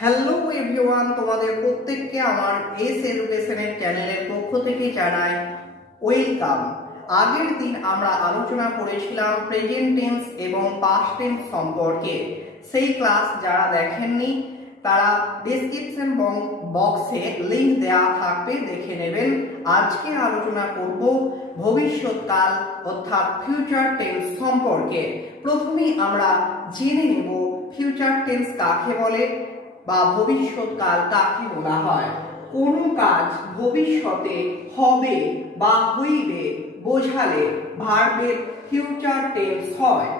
Hello everyone, তোমাদের প্রত্যেককে আমার এস এডুকেশনের চ্যানেলের পক্ষ থেকে জানাই ওয়েলকাম। আগের দিন আমরা আলোচনা করেছিলাম প্রেজেন্ট টেন্স এবং পাস্ট টেন্স সম্পর্কে। সেই ক্লাস যারা দেখেননি তারা ডেসক্রিপশন বক্সে লিংক দেওয়া থাকবে, দেখে নেবেন। আজকে আলোচনা করব ভবিষ্যৎকাল অর্থাৎ ফিউচার টেন্স সম্পর্কে। প্রথমেই আমরা জেনে নেব ফিউচার টেন্স কাকে বলে বা ভবিষ্যৎকাল কাকে বলা হয়। কোনো কাজ ভবিষ্যতে হবে বা হইবে বোঝালে ভার্বের ফিউচার টেন্স হয়।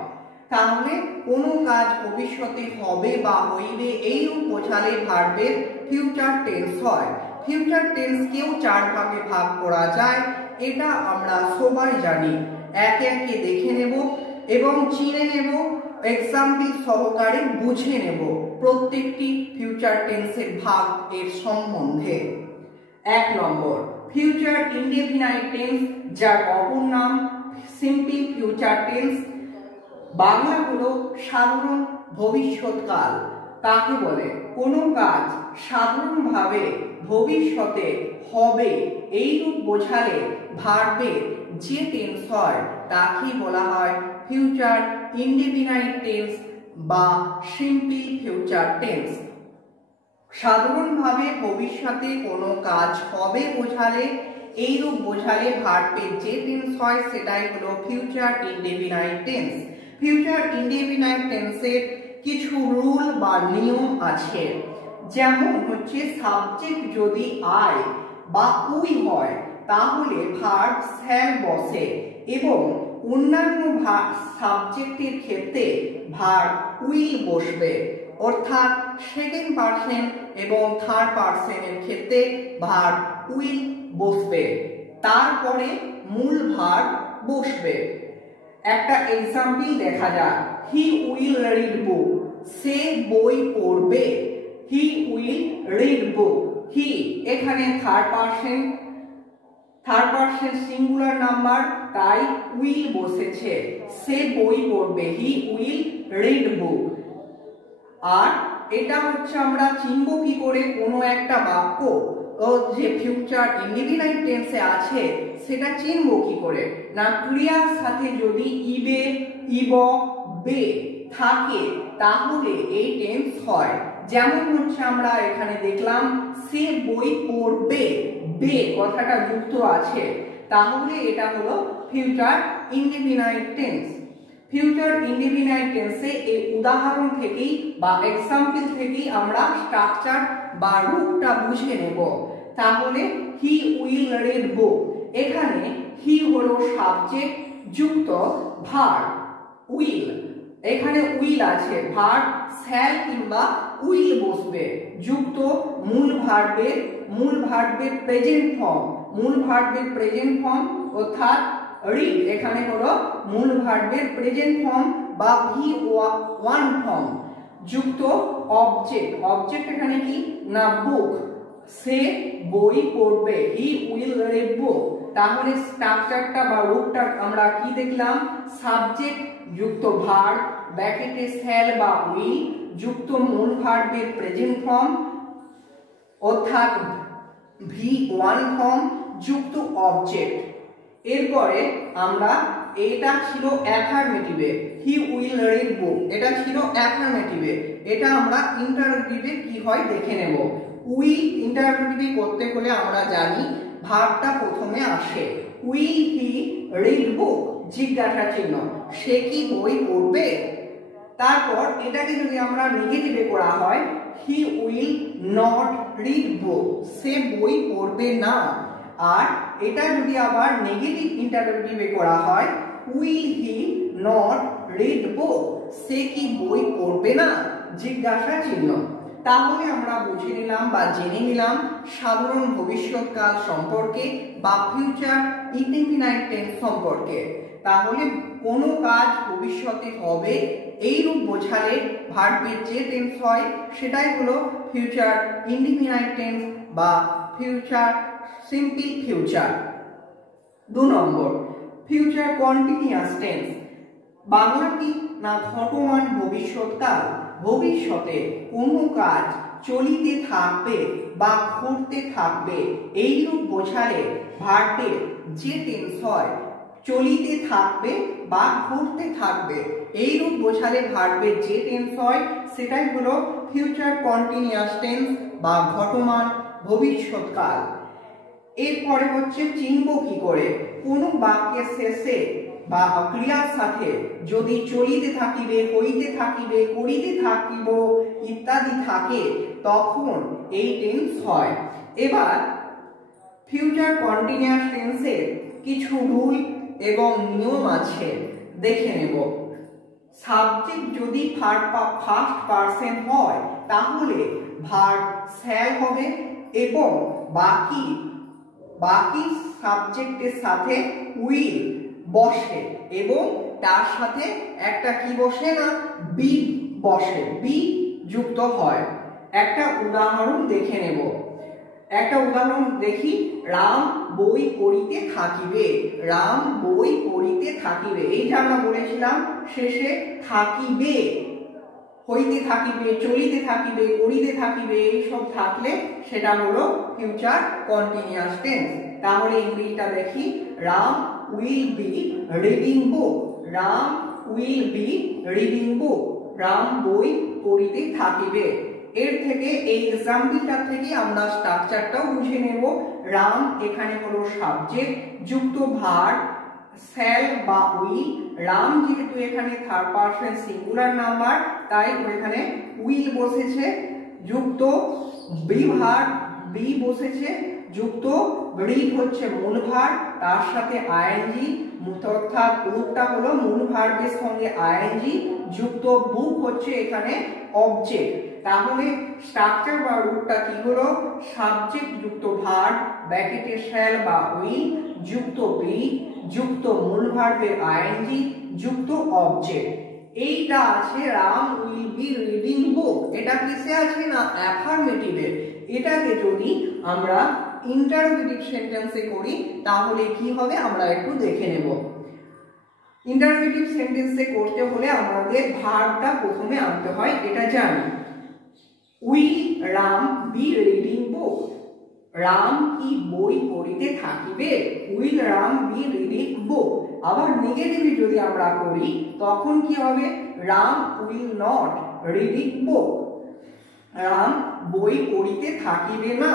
তাহলে কোনো কাজ ভবিষ্যতে হবে বা হইবে এইরূপ বোঝালে ভার্বের ফিউচার টেন্স হয়। ফিউচার টেন্সকেও চার ভাগে ভাগ করা যায়, এটা আমরা সবাই জানি। একে একে দেখে নেব এবং চিনে নেব, এক্সাম্পল সহকারে বুঝে নেব প্রত্যেকটি ফিউচার টেন্সের ভাগ এর সম্বন্ধে। 1 নম্বর, ফিউচার ইনডেফিনাইট টেন্স, যার অপর নাম সিম্পল ফিউচার টেন্স। বাংলা হলো সাধারণ ভবিষ্যৎকাল। কাকে বলে? কোনো কাজ সাধারণভাবে ভবিষ্যতে হবে এইরূপ বোঝালে ভার্বের যে টেন্স হয় তাকে বলা হয় ফিউচার ইনডেফিনাইট টেন্স বা সিম্পল ফিউচার টেন্স। সাধারণভাবে ভবিষ্যতে কোনো কাজ হবে বোঝালে এইরূপ বোঝালে ভার্বের যে টেন্স হয় সেটাই হলো future indefinite tense. Future indefinite টেন্সের কিছু রুল বা নিয়ম আছে, যেমন হচ্ছে সাবজেক্ট যদি আই বা উই হয় তাহলে ভার্ব শ্যাল বসে এবং অন্যান্য সাবজেক্টের ক্ষেত্রে ভার্ব উইল বসবে, অর্থাৎ সেকেন্ড পারসন এবং থার্ড পারসনের ক্ষেত্রে ভার্ব উইল বসবে, তারপরে মূল ভার্ব বসবে। একটা এক্সাম্পল দেখা যাক। হি উইল রিড বুক, সে বই পড়বে। হি উইল রিড বুক, হি এখানে থার্ড পারসন সিঙ্গুলার নাম্বার, তাই উইল বসেছে। সে বই পড়বে, হি উইল রিড বুক। আর এটা হচ্ছে আমরা চিনব কি করে কোনো একটা বাক্য যে ফিউচার ইনডেফিনাইট টেন্সে আছে সেটা চিনব কি করে না, ক্রিয়ার সাথে যদি ইবে, ইব, বে থাকে তাহলে এই টেন্স হয়। যেমন হচ্ছে আমরা এখানে দেখলাম সে বই পড়বে, বে কথাটা যুক্ত আছে, তাহলে এটা হলো future indefinite tense. Future indefinite টেন্সে এই উদাহরণ থেকেই বা এক্সাম্পল থেকেই আমরা স্ট্রাকচার বা রূপটা বুঝে নেব। তাহলে হি উইল রিড বুক, এখানে হি হলো সাবজেক্ট যুক্ত ভার্ব উইল, এখানে উইল আছে, ভার্ব শ্যাল কিংবা উইল বসবে যুক্ত মূল ভার্বের প্রেজেন্ট ফর্ম, মূল ভার্বের প্রেজেন্ট ফর্ম অর্থাৎ রিড এখানে হলো মূল ভার্বের প্রেজেন্ট ফর্ম বা V1 ফর্ম যুক্ত অবজেক্ট এখানে কি না বুক, সে বই পড়বে, হি উইল রিড বুক। তাহলে স্ট্রাকচারটা বা রূপটা আমরা কি দেখলাম? সাবজেক্ট যুক্ত ভার্ব ব্র্যাকেটে শ্যাল বা উইল যুক্ত মূল ভার্বের প্রেজেন্ট ফর্ম অর্থাৎ V1 ফর্ম যুক্ত অবজেক্ট। এরপরে আমরা এটা ছিল অ্যাফার্মেটিভে, হি উইল রিড বুক এটা ছিল অ্যাফার্মেটিভে, এটা আমরা ইন্টারোগেটিভে কি হয় দেখে নেব। উইল ইন্টারোগেটিভে করতে হলে আমরা জানি ভার্বটা প্রথমে আসে। উইল হি রিড বুক, জিজ্ঞাসা চিহ্ন, সে কি বই পড়বে। তারপর এটাকে যদি আমরা নেগেটিভে করা হয়, he will not read book, সে বই পড়বে না। আর এটা যদি আবার নেগেটিভ ইন্টারোগেটিভে করা হয়, will he not read book, সে কি বই পড়বে না, জিজ্ঞাসা চিহ্ন। তাহলে আমরা বুঝে নিলাম বা জেনে নিলাম সাধারণ ভবিষ্যৎকাল সম্পর্কে বা ফিউচার ইনডেফিনাইট টেন্স সম্পর্কে। তাহলে কোনো কাজ ভবিষ্যতে হবে এইরূপ বোঝালে ভার্বের যে টেন্স হয় সেটাই হলো ফিউচার ইনডেফিনাইট টেন্স বা ফিউচার সিম্পল ফিউচার। 2 নম্বর, ফিউচার কন্টিনিউয়াস টেন্স। বাংলা কি না ঘটমান ভবিষ্যৎকাল। ভবিষ্যতে কোনো কাজ চলিতে থাকবে বা ঘুরতে থাকবে এইরূপ বোঝালে ভার্বের যে টেন্স হয় চলিতে থাকবে বা ঘুরতে থাকবে এইরূপ বোঝালে ভার্বের যে টেন্স হয় সেটাই হলো ফিউচার কন্টিনিউয়াস টেন্স বা ঘটমান ভবিষ্যৎকাল। এরপরে হচ্ছে চিনব কি করে, কোনো বাক্যের শেষে বা ক্রিয়ার সাথে যদি চলিতে থাকিবে, হইতে থাকিবে, করিতে থাকিব ইত্যাদি থাকে তখন এই টেন্স হয়। এবার ফিউচার কন্টিনিউয়াস টেন্সের কিছু রুল এবং নিয়ম আছে, দেখে নেব। সাবজেক্ট যদি ফার্স্ট পারসন হয় তাহলে ভার্ব শ্যাল হবে এবং বাকি সাবজেক্টের সাথে উইল বসে এবং তার সাথে একটা কি বসে না বি বসে, বি যুক্ত হয়। একটা উদাহরণ দেখে নেব। একটা উদাহরণ দেখি, রাম বই পড়িতে থাকিবে। রাম বই পড়িতে থাকিবে, এই যে আমরা বলেছিলাম শেষে থাকিবে, হইতে থাকিবে, চলিতে থাকিবে, করিতে থাকিবে এইসব থাকলে সেটা হলো ফিউচার কন্টিনিউয়াস টেন্স। তাহলে ইংরেজিটা দেখি, Ram will be reading book. Ram will be reading book, Ram বই পড়িতে থাকিবে। এর থেকে এই এক্সাম্পলটা থেকে আমরা স্ট্রাকচারটাও বুঝে নেব। রাম এখানে হলো সাবজেক্ট যুক্ত ভার্ব শ্যাল বা উইল। রাম যেহেতু এখানে থার্ড পারসন সিঙ্গুলার নাম্বার তাই এখানে উইল বসেছে যুক্ত বি ভার্ব, বি বসেছে যুক্ত রিড হচ্ছে মূল ভার্ব, তার সাথে আইএনজি অর্থাৎ রূপটা হলো মূল ভার্বের সঙ্গে আইএনজি যুক্ত বুক হচ্ছে এখানে অবজেক্ট। তাহলে স্ট্রাকচার বা রূপটা কি হলো, সাবজেক্ট যুক্ত ভার্ব ব্র্যাকেটে শ্যাল বা উইল যুক্ত বি যুক্ত মূল ভার্বের আইএনজি যুক্ত অবজেক্ট। এইটা আছে Ram will be reading book. এটা কিসে আছে না অ্যাফার্মেটিভে। এটাকে যদি আমরা ইন্টারোগেটিভ সেন্টেন্সে করি তাহলে কি হবে আমরা একটু দেখে নেব। ইন্টারোগেটিভ সেন্টেন্সে করতে হলে আমাদের ভার্বটা প্রথমে আনতে হয়, এটা জানি। Will Ram be reading book, Ram কি বই পড়িতে থাকিবে। Will Ram be reading book. আবার নেগেটিভে যদি আমরা করি তখন কি হবে, Ram will not reading book, Ram বই পড়িতে থাকিবে না।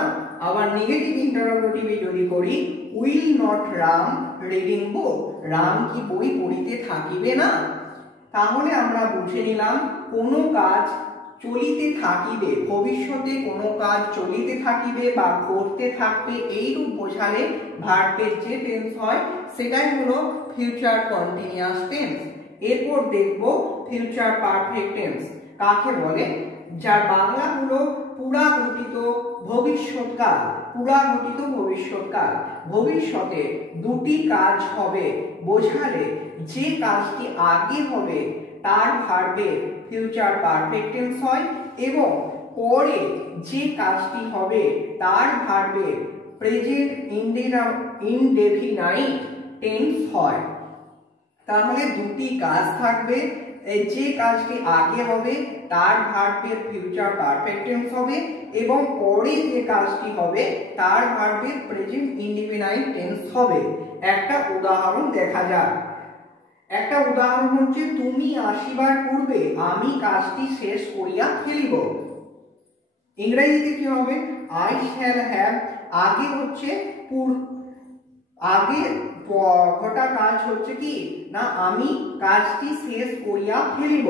আবার নেগেটিভ ইন্টারোগেটিভে যদি করি, will not Ram reading book, Ram কি বই পড়িতে থাকিবে না। তাহলে আমরা বুঝে নিলাম কোনো কাজ চলিতে থাকিবে, ভবিষ্যতে কোনো কাজ চলিতে থাকিবে বা করতে থাকবে এইরূপ বোঝালে ভার্বের যে টেন্স হয় সেটাই হলো ফিউচার কন্টিনিউয়াস টেন্স। এরপর দেখব ফিউচার পারফেক্ট টেন্স কাকে বলে, যার বাংলা হলো পুরাঘটিত ভবিষ্যৎকাল। পুরাঘটিত ভবিষ্যৎকাল, ভবিষ্যতে দুটি কাজ হবে বোঝালে যে কাজটি আগে হবে তার ভার্বের ফিউচার পারফেক্ট টেন্স হয় এবং পরে যে কাজটি হবে তার ভার্বের প্রেজেন্ট ইনডেফিনাইট টেন্স হয়। তাহলে দুটি কাজ থাকবে, যে কাজটি আগে হবে তার ভার্বের ফিউচার পারফেক্ট টেন্স হবে এবং পরে যে কাজটি হবে তার ভার্বের প্রেজেন্ট ইনডেফিনাইট টেন্স হবে। একটা উদাহরণ দেখা যাক। একটা উদাহরণ হচ্ছে, তুমি আসিবার পূর্বে আমি কাজটি শেষ করিয়া ফেলিব। ইংরেজিতে কি হবে, আই শ্যাল হ্যাভ। আগে হচ্ছে আগে ঘটা কাজ হচ্ছে কি না আমি কাজটি শেষ করিয়া ফেলিব।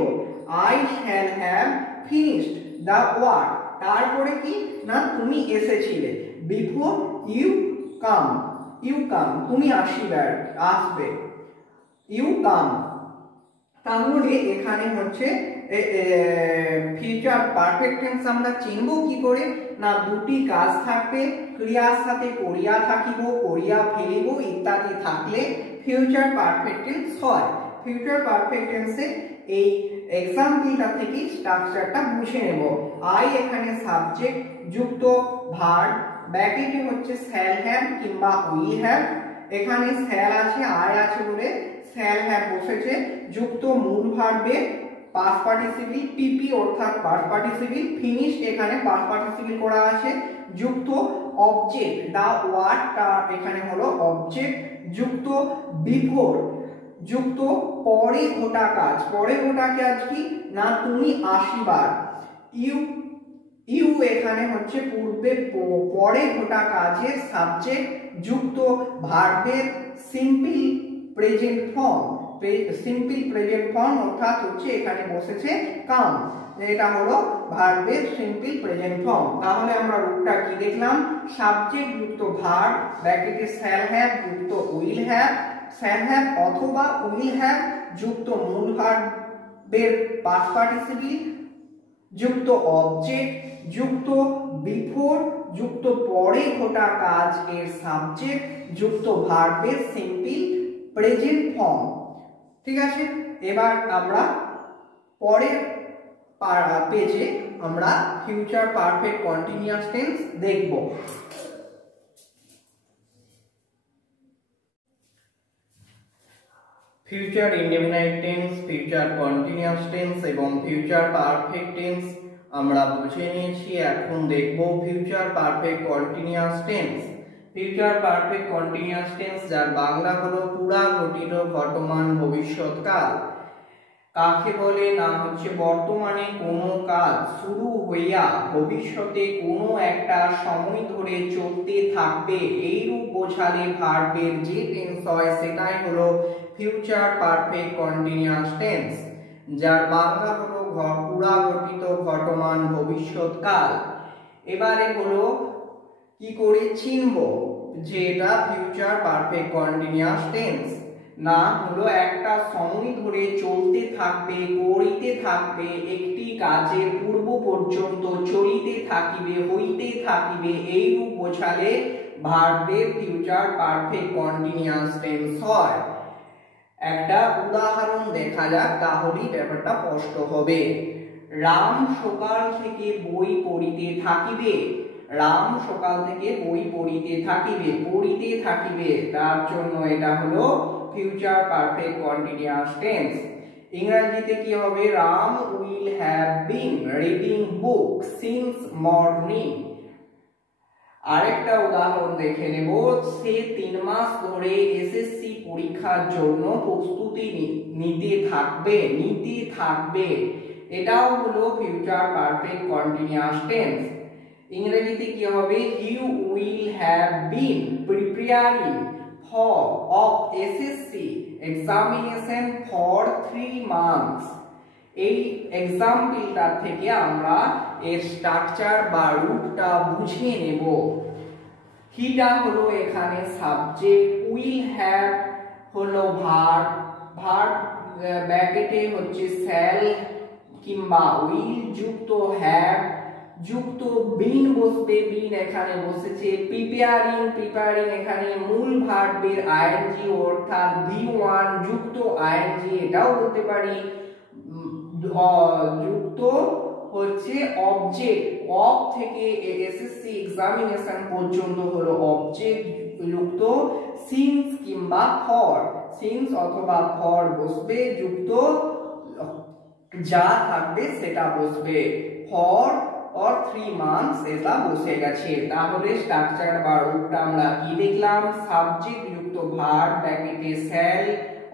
I shall have finished the work. তারপরে কি না তুমি এসেছিলে, বিফোর ইউ কাম, তুমি আসবে, ইউ কাম। তাহলে এখানে হচ্ছে ফিউচার পারফেক্ট টেন্স আমরা চিনব কি করে না দুটি কাজ থাকবে, ক্রিয়ার সাথে করিয়া থাকিব, করিয়া ফেলিব ইত্যাদি থাকলে ফিউচার পারফেক্ট টেন্স হয়। ফিউচার পারফেক্ট টেন্সে এই এক্সাম্পলটা থেকে স্ট্রাকচারটা বুঝে নেব। আই এখানে সাবজেক্ট যুক্ত ভার্ব ব্র্যাকেটে হচ্ছে শ্যাল হ্যাভ কিংবা উইল হ্যাভ। এখানে শ্যাল আছে আই আছে বলে শ্যাল হ্যাভ বসেছে যুক্ত মূল ভার্বে পাস্ট পার্টিসিপল পিপি অর্থাৎ পাস্ট পার্টিসিপল ফিনিশড এখানে পাস্ট পার্টিসিপল করা আছে যুক্ত অবজেক্ট দা ওয়ার্ডটা এখানে হলো অবজেক্ট যুক্ত বিফোর যুক্ত পরে ঘটা কাজ পরে ঘটা কাজ কি না তুমি আসিবার ইউ এখানে হচ্ছে পূর্বে পরে ঘটা কাজের সাবজেক্ট যুক্ত ভার্বের simple present form simple present form অর্থাৎ হচ্ছে এখানে বসেছে কাম এটা হলো ভার্বের সিম্পল প্রেজেন্ট ফর্ম তাহলে আমরা রূপটা কি দেখলাম সাবজেক্ট যুক্ত ভার্ব ব্র্যাকেটে শ্যাল হ্যাভ যুক্ত উইল হ্যাভ শ্যাল হ্যাভ অথবা উইল হ্যাভ যুক্ত মূল ভার্বের পাস্ট পার্টিসিপল যুক্ত অবজেক্ট যুক্ত বিফোর যুক্ত পরে ঘটা কাজ এর সাবজেক্ট যুক্ত ভার্বের সিম্পল প্রেজেন্ট ফর্ম ঠিক আছে এবার আমরা পরের পেজে আমরা ফিউচার পারফেক্ট কন্টিনিউয়াস টেন্স দেখব future indefinite tense future continuous tense এবং ফিউচার পারফেক্ট টেন্স আমরা বুঝে নিয়েছি এখন দেখব future perfect continuous tense future perfect continuous tense যার বাংলা হলো পুরা ঘটিত বর্তমান ভবিষ্যৎকাল কাকে বলে না হচ্ছে বর্তমানে কোনো কাজ শুরু হইয়া ভবিষ্যতে কোনো একটা সময় ধরে চলতে থাকবে এইরূপ বোঝালে ভার্বের যে টেন্স হয় সেটাই হলো ফিউচার পারফেক্ট কন্টিনিউয়াস টেন্স যার বাংলা হলো পুরা ঘটিত বর্তমান ভবিষ্যৎকাল এবারে হলো কি করে চিনব যে এটা ফিউচার পারফেক্ট কন্টিনিউয়াস টেন্স না হলো একটা সময় ধরে চলতে থাকবে করিতে থাকবে একটি কাজের পূর্ব পর্যন্ত চলিতে থাকিবে হইতে থাকিবে এইরূপ বোঝালে ভার্বের ফিউচার পারফেক্ট কন্টিনিউয়াস টেন্স হয় একটা উদাহরণ দেখা যাক তাহলেই ব্যাপারটা স্পষ্ট হবে রাম সকাল থেকে বই পড়িতে থাকিবে রাম সকাল থেকে বই পড়িতে থাকিবে তার জন্য এটা হলো ফিউচার পারফেক্ট কন্টিনিউয়াস টেন্স ইংরেজিতে কি হবে Ram will have been reading book since morning আরেকটা উদাহরণ দেখে নেব সে 3 মাস ধরে এসএসসি পরীক্ষার জন্য প্রস্তুতি নিতে থাকবে এটাও হলো ফিউচার পারফেক্ট কন্টিনিউয়াস টেন্স ইংরেজিতে কি হবে he will have been preparing of SSC examination for 3 months এই एग्जाम्पलটা থেকে আমরা এর স্ট্রাকচার বা রূপটা বুঝিয়ে নেব হিটা হলো এখানে সাবজেক্ট উইল হ্যাভ হলো ভার্ব ব্র্যাকেটে হচ্ছে শ্যাল কিংবা উইল যুক্ত হ্যাভ যুক্ত বিন বসবে বিন এখানে বসেছে প্রিপেয়ারিং এখানে মূল ভার্বের আইএনজি অর্থাৎ V1 যুক্ত আইএনজি এটাও বলতে পারি যুক্ত হচ্ছে অবজেক্ট অফ থেকে এসএসসি এক্সামিনেশন পর্যন্ত হলো অবজেক্ট যুক্ত সিন্স কিংবা ফর সিন্স অথবা ফর বসবে যুক্ত যা থাকবে সেটা বসবে ফর और 3 months এটা বসে গেছে তাহলে স্ট্রাকচার বা রূপটা আমরা কি দেখলাম সাবজেক্ট যুক্ত ভার্ব ব্র্যাকেটে শ্যাল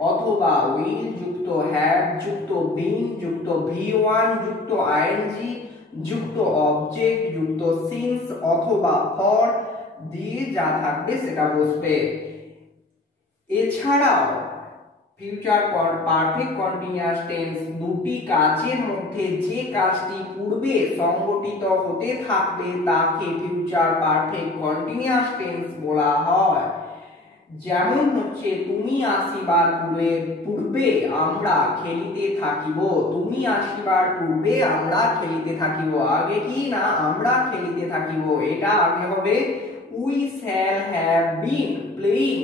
অথবা উইল যুক্ত হ্যাভ যুক্ত বিন যুক্ত V1 যুক্ত আইএনজি যুক্ত অবজেক্ট যুক্ত সিন্স অথবা ফর দিয়ে যা থাকবে সেটা বসবে এছাড়াও ফিউচার পারফেক্ট কন্টিনিউয়াস টেন্স দুটি কাজের মধ্যে যে কাজটি পূর্বে সংঘটিত হতে থাকবে তাকে ফিউচার পারফেক্ট কন্টিনিউয়াস টেন্স বলা হয় যেমন হচ্ছে তুমি আসিবার পূর্বে আমরা খেলিতে থাকিব তুমি আসিবার পূর্বে আমরা খেলিতে থাকিব আগে কি না আমরা খেলিতে থাকিব এটা আগে হবে we shall have been playing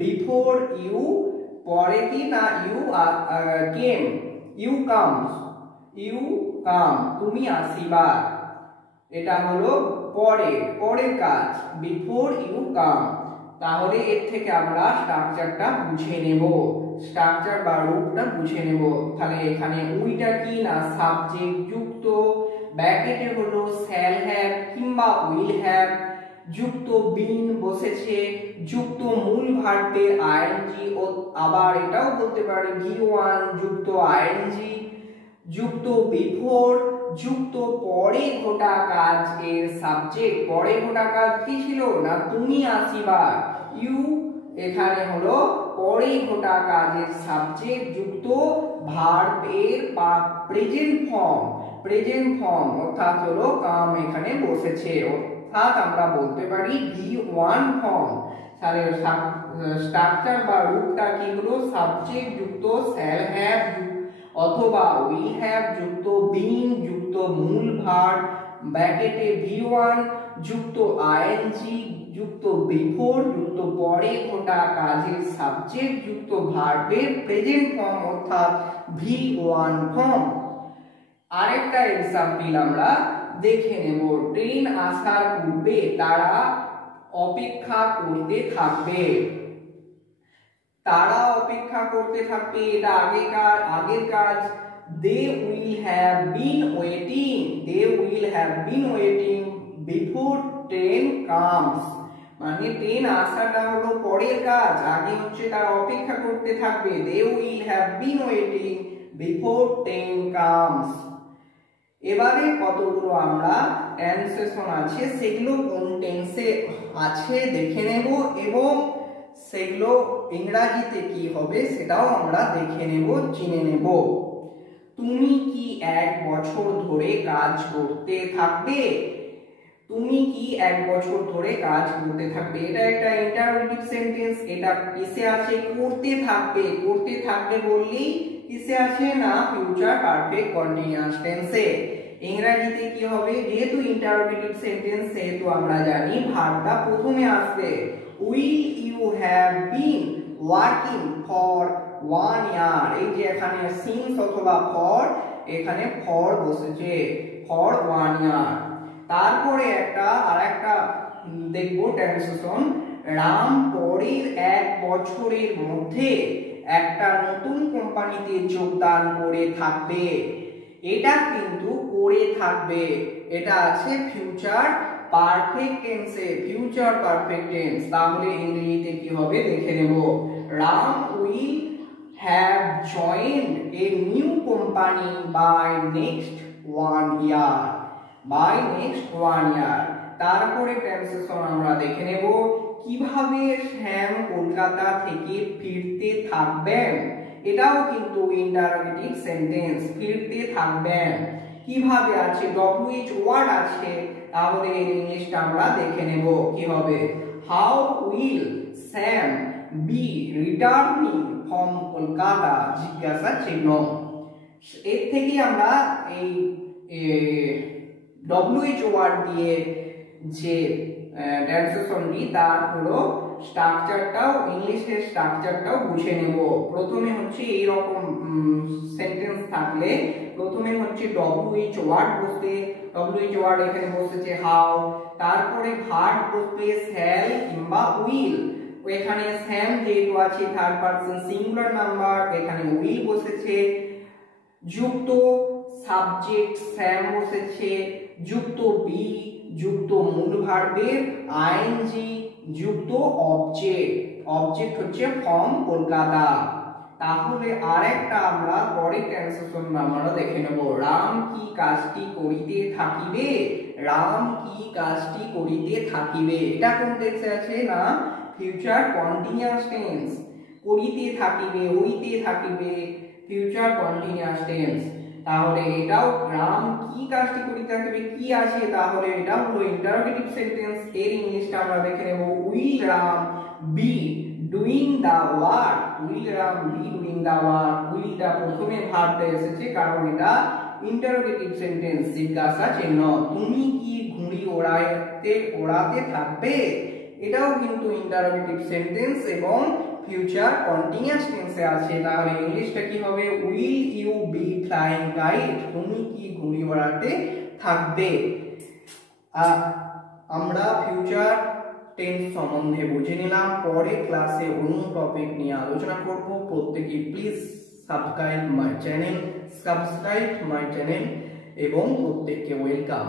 before you পরে কি না ইউ কাম তুমি আসিবার এটা হলো পরের কাজ বিফোর ইউ কাম তাহলে এর থেকে আমরা স্ট্রাকচারটা বুঝে নেব, স্ট্রাকচার বা রূপটা বুঝে নেব। তাহলে এখানে উইটা কি না সাবজেক্ট যুক্ত, ব্র্যাকেটে হলো শ্যাল হ্যাভ কিংবা উইল হ্যাভ, যুক্ত বিন বসেছে, যুক্ত মূল ভার্বের আইএনজি, ও আবার এটাও বলতে পারি ভি1 যুক্ত আইএনজি, যুক্ত বিফোর, যুক্ত পরে ঘটা কাজ এর সাবজেক্ট। পরে ঘটা কাজ কি ছিল না তুমি আসিবা, ইউ এখানে হলো পরে ঘটা কাজের সাবজেক্ট যুক্ত ভার্ব এর বা প্রেজেন্ট ফর্ম অর্থাৎ হলো কাম এখানে বসেছে, অর্থাৎ আমরা বলতে পারি ভি1 ফর্ম। তাহলে স্ট্রাকচার বা রূপটা কি হলো সাবজেক্ট যুক্ত শ্যাল হ্যাভ অথবা উইল হ্যাভ যুক্ত বিন যুক্ত মূল ভার্ব ব্র্যাকেটে ভি1 যুক্ত আইএনজি যুক্ত বিফোর যুক্ত পরে ঘটা কাজের সাবজেক্ট যুক্ত ভার্বের প্রেজেন্ট ফর্ম অর্থাৎ ভি1 ফর্ম। আরেকটা এক্সাম্পল আমরা দেখে নেব। ট্রেন আসার পূর্বে তারা অপেক্ষা করতে থাকবে। তারা অপেক্ষা করতে থাকবে এটা আগের কাজ। they will have been waiting before train comes, মানে ট্রেন আসাটা হলো পরের কাজ, আগে হচ্ছে তারা অপেক্ষা করতে থাকবে। they will have been waiting before train comes। এবারে কতগুলো আমরা ট্রান্সলেশন আছে সেগুলো কোন টেন্সে আছে দেখে নেব, এবং সেগুলো ইংরেজিতে কি হবে সেটাও আমরা দেখে নেব, চিনে নেব। তুমি কি 1 বছর ধরে কাজ করতে থাকবে? তুমি কি 1 বছর ধরে কাজ করতে থাকবে, এটা একটা ইন্টারোগেটিভ সেন্টেন্স। এটা কিসে আছে? করতে থাকবে। করতে থাকবে বললেই কিসে আছে না ফিউচার পারফেক্ট কন্টিনিউয়াস টেন্সে। ইংরেজিতে কি হবে? যেহেতু ইন্টারোগেটিভ সেন্টেন্স সেহেতু আমরা জানি ভার্বটা প্রথমে আসবে। Will you have been working for 1 year, এই যে এখানে সিন্স অথবা ফর, এখানে ফর বসেছে, ফর 1 ইয়ার। তারপরে আরেকটা দেখব ট্রান্সলেশন। রাম পরের 1 বছরের মধ্যে একটা নতুন কোম্পানিতে যোগদান করে থাকবে। এটা কিন্তু করে থাকবে, এটা আছে ফিউচার পারফেক্ট টেন্সে, ফিউচার পারফেক্ট টেন্স। তাহলে ইংরেজিতে কি হবে দেখে নেব। Ram will have joined a new company by next 1 year, by next 1 year. তারপরে ট্রান্সলেশন আমরা দেখে নেব। কিভাবে শ্যাম কলকাতা থেকে ফিরতে থাকবেন, এটাও কিন্তু ইন্টারোগেটিভ সেন্টেন্স, ফিরতে থাকবেন। কিভাবে আছে? WH ওয়ার্ড আছে, তাহলে এর ইংলিশটা আমরা দেখে নেব কি হবে। How will Sam be returning from Kolkata, জিজ্ঞাসা চিহ্ন। এর থেকে আমরা এই WH ওয়ার্ড দিয়ে যে ট্রান্সলেশনটি তার হলো স্ট্রাকচারটাও, ইংলিশের স্ট্রাকচারটাও বুঝে নেব। প্রথমে হচ্ছে এই রকম সেন্টেন্স থাকলে প্রথমে হচ্ছে WH ওয়ার্ড বসবে, WH ওয়ার্ড এখানে বসেছে হাউ, তারপরে ভার্ব বসবে শ্যাল কিংবা উইল। এখানে স্যাম যেহেতু আছে থার্ড পারসন সিঙ্গুলার নাম্বার, এখানে উইল বসেছে, যুক্ত সাবজেক্ট স্যাম বসেছে, যুক্ত বি, যুক্ত মূল ভার্বের আইএনজি, যুক্ত অবজেক্ট হচ্ছে ফ্রম কলকাতা। তাহলে আরেকটা আমরা পরে ট্রান্সলেশন আমরা দেখে নেব। রাম কি কাজটি করিতে থাকিবে, রাম কি কাজটি করিতে থাকিবে, এটা কোন টেন্সে আছে না ফিউচার কন্টিনিউয়াস টেন্স। করিতে থাকিবে, হইতে থাকিবে, ফিউচার কন্টিনিউয়াস টেন্স। তাহলে এটাও রাম কি কাজটি করিতে থাকিবে কি আছে, তাহলে এটা হলো ইন্টারোগেটিভ সেন্টেন্স। এর ইংলিশটা আমরা দেখে নেব। Will Ram be doing the work, will Ram be doing the work. উইলটা প্রথমে ভার্বটা এসেছে কারণ এটা ইন্টারোগেটিভ সেন্টেন্স, জিজ্ঞাসা চিহ্ন। তুমি কি ঘুড়ি ওড়াতে থাকবে, এটাও কিন্তু ইন্টারোগেটিভ সেন্টেন্স এবং ফিউচার কন্টিনিউয়াস টেন্সে আছে। তাহলে ইংলিশটা কি হবে? Will you be flying kite, তুমি কি ঘুড়ি ওড়াতে থাকবে। আমরা ফিউচার টেন্স সম্বন্ধে বুঝে নিলাম। পরে ক্লাসে অন্য টপিক নিয়ে আলোচনা করব। প্রত্যেকে প্লিজ সাবস্ক্রাইব মাই চ্যানেল এবং প্রত্যেককে ওয়েলকাম।